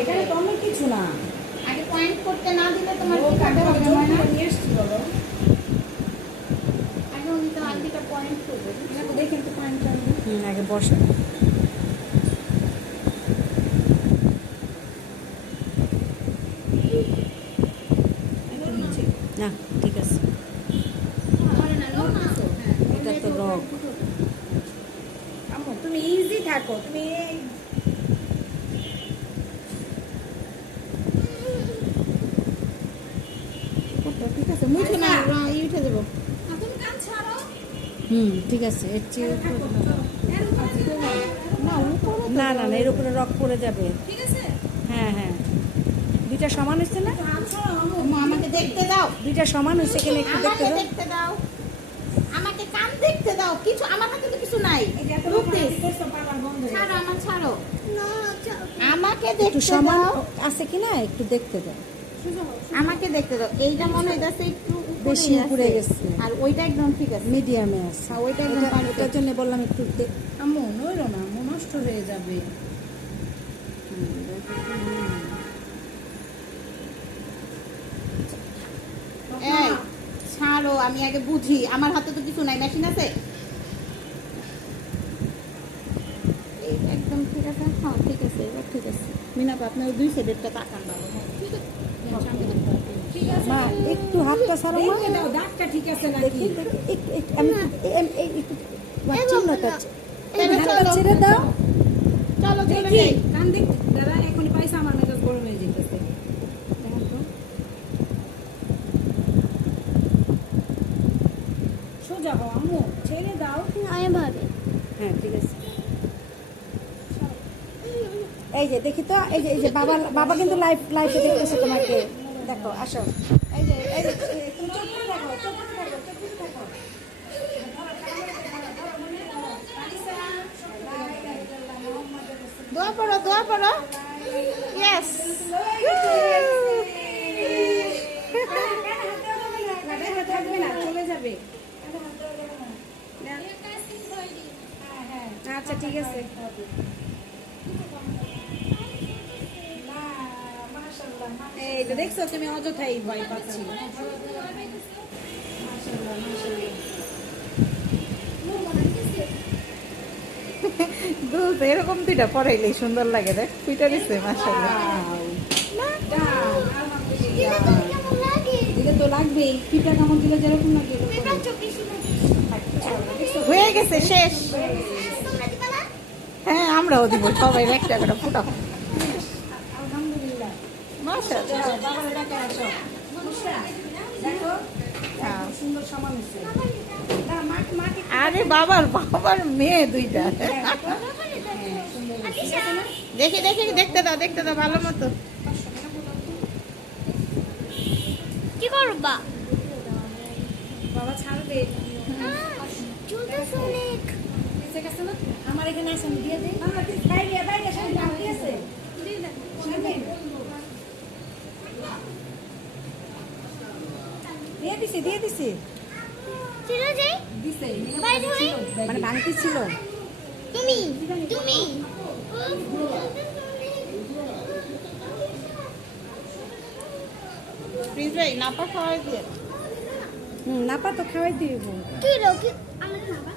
এখানে তো অনেক কিছু না। আগে পয়েন্ট করতে না দিলে তোমার ও কি কাটে করতে হবে মনে হয়? নিয়ে এসছি বলো। আগে উনি তো আলবিটা পয়েন্ট করবে। দেখি একটু পয়েন্ট আগে বসে না, ঠিক আছে। এটা তো রক। আম্মু তুমি ইজি থাকো, তুমি ঠিক আছে মুছে না ই উঠে দেবো। ঠিক আছে। এর চেয়ে না উপরে না না না, এর উপরে রক পড়ে যাবে। হ্যাঁ হ্যাঁ, দুইটা সমান হচ্ছে না? আম্মু, আমাকে দেখতে দাও। দুইটা সমান হচ্ছে কিনা একটু দেখতে আমাকে দাও। দেখতে দাও। আমাকে কান দেখতে দাও। কিছু আমার হাতে তো কিছু নাই। ছাড়ো আমার ছাড়ো। আমাকে একটু দেখতে সমান দাও। আছে কিনা একটু দেখতে দাও। আমাকে দেখতে দাও। এইটা মনে হইতাছে একটু বেশি উপরে গেছে। আর ওইটা একদম ঠিক আছে। মিডিয়ামে আছে। হ্যাঁ, ওইটা একদম perfect। এটার জন্য বললাম একটু আম্মু নইলো না, আম্মু নষ্ট হয়ে যাবে। এই ছাড়ো, আমি আগে বুঝি। আমার হাতে তো কিছু নাই। মেশিন আছে? এই একদম ঠিক আছে। হ্যাঁ ঠিক আছে, এবার ঠিক আছে। মিনাপা আপনি ওই দুই সাইডেরটা তাকান বাবা। হ্যাঁ, ঠিক আছে। ঠিক আছে মা একটু হাতটা ছাড়ো মা। দেখে দাও দাগটা ঠিক আছে দেখি নাকি। দেখি একটু চিহ্নটা তাহলে হাতটা চলো। ছেড়ে দাও। চলো চলে দেখি যাই। কান দেখ দাদা, এখনই পয়সা আমার মেজাজ গরম হয়ে যেতেছে। দেখেন তো সোজা হও আম্মু, ছেড়ে দাও। হ্যাঁ ঠিক আছে। এই যে দেখি তো, এই যে বাবা বাবা কিন্তু লাইভে দেখতেছে তোমাকে। দেখো আসো। এই যে তুমি চোখ করে দেখো, চোখ করে দেখো, চোখ করে দেখো। দোয়া পড়ো, দোয়া পড়ো। ইয়েস। থাকবে না, চলে যাবে। আচ্ছা ঠিক আছে। এই তো দেখছো, তুমি অযথাই ভয় পাচ্ছি। দুধ এরকম দুইটা পরাইলেই সুন্দর লাগে। দেখ দুইটা দিচ্ছে মাশাআল্লাহ। দিলে তো লাগবেই, পিঠা কামড় দিলে যেরকম লাগে হয়ে গেছে, শেষ। হ্যাঁ আমরাও দিব, সবাই একটা করে ফুটাও। আলহামদুলিল্লাহ। মাশাআল্লাহ। বাবারে ডাকে আসো। দেখো হ্যাঁ। সুন্দর সামান হচ্ছে। না মাকে মাকে আরে বাবার বাবার মেয়ে দুইটা। দেখি দেখি দেখতে দাও, দেখতে দাও ভালো মতো। কি করবা? বাবা ছাড়বে। চুলটা অনেক। নিচে গেছে না? আমার এখানে আছে, আমি দিয়ে দিই। বাইরে বাইরে সামনে বাকি আছে। সামনে। দিয়ে দিছি চলে যাই। দিছে। বাইরে হই। মানে ভাঙতি ছিল। তুমি প্লিজ ভাই নাপা খাওয়াই দিয়ে। নাপা তো খাওয়াই দিব। কি রো কি আমাকে খাবা?